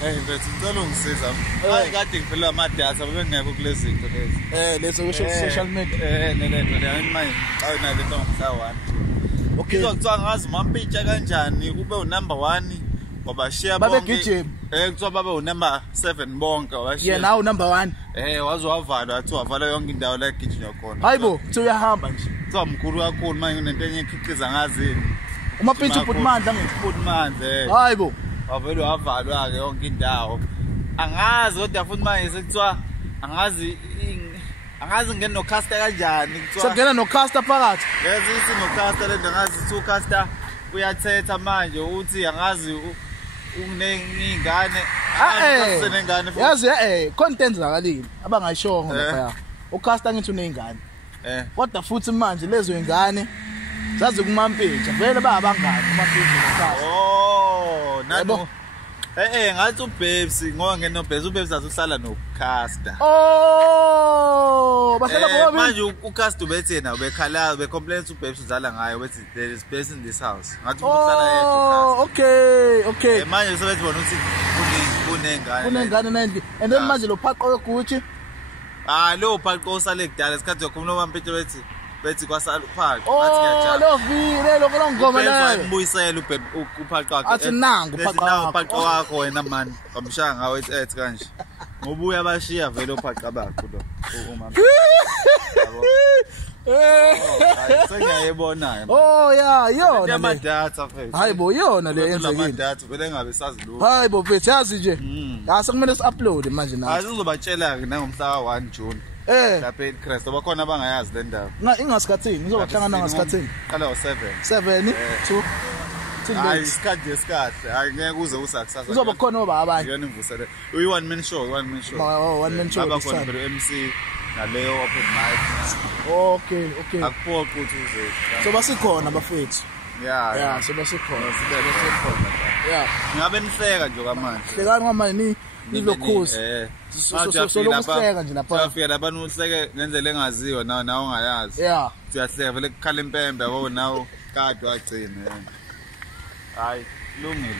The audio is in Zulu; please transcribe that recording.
Hey mfethu ngicela ungisiza. Hayi kade ngifela amadata bengekho kulezi zinto lezi. Lezo social media. Nelento leyo manje awuna lento ngomhla 1. Okay. Kuthiwa ngazi mampitsha kanjani ube unumber 1 wabashiya bonke. Babegijima. Kuthiwa babe unumber 7 bonke wabashiya. Yena number 1. Waze wavalwa athi wavala yonke indawo la egijinywa khona. Hayibo, kuthi uyahamba nje. Kuthiwa mkhulu kakhulu manje kunento enye ikhiqiza ngazini. Umapitha uphutmandla ngithi. Uphutmandla. Hayibo. Wavele wavalwa ke yonke indawo. Angazi kodwa futhi manje sekuthiwa angazi ngene no caster kanjani kuthiwa. Sengena no caster phakathi. Yezisi no caster lento ngazi two caster uyathetha manje uthi angazi unengane asenengane futhi. Yazi content zakalini abangayishongo lapha. Ucaster ngithi unengane. Kodwa futhi manje lezo ingane zazi kumampitha vele bayabangani umampitha nocaster. Nano ngathi uBabes ngoba ngeno Babes uBabes azohlala noCaster. Bahlala ngoba manje uCaster ubethi yena ubekhala ubecomplain uBabes uzala ngayo bethi there is space in this house. Ngathi uhlala yedwa uCaster. Okay. Manje sebethi bona uthi kunengane. Kunengane nandi. And then manje lo phaqo weGucci. Lo phaqo usale kudala isikhathi yokhuluma uMampitha bethi kwasala uphaqo ngathi ngiyajala. Lo vile lo ngoma leyo. Umbuyisela uphaqo wakhe. Athi nangu uphaqo wakho wena man. Wamshaya ngawe ethi kanje. Ngobuya abashiya vele uphaqo bakho lo uMampitha. Sengiyayibona. Yona. Yamadata mfethu. Hayibo yona le yenzekile. Yamadata vele ngabe sazi lo. Hayibo mfethu yazi nje. Sekumele si-upload manje nawe. Sizobatshela ke nangomhla ka1 June. Lapha eCrest bakhona abangayazi le ndawo. Ingasikhathini ngizobahlangana ngasikhathini. Qala ngo7. 7 2 Hayi isikhathi esikahle. Hayi ngeke uze usakusasa. Uzoba khona oba abanye. Yona imvusele. Uyi-1 man show. One man show. Abakhona phela MC naleyo open mic. Okay. Akuphoqi ukuthi uze. So basikhona bafethu. Yeah. So basikhona. Yeah. Ngabe nihleka nje kamanje. Hlekani ngamanje nilokhosi. So lokuhleka nje lapha. Siyafika lapha uhleke ngendlela engaziwa nawe ungayazi. Yeah. Siyahleka vele kukhala impembe yabo nawo kade wagcina. Hayi, lungile.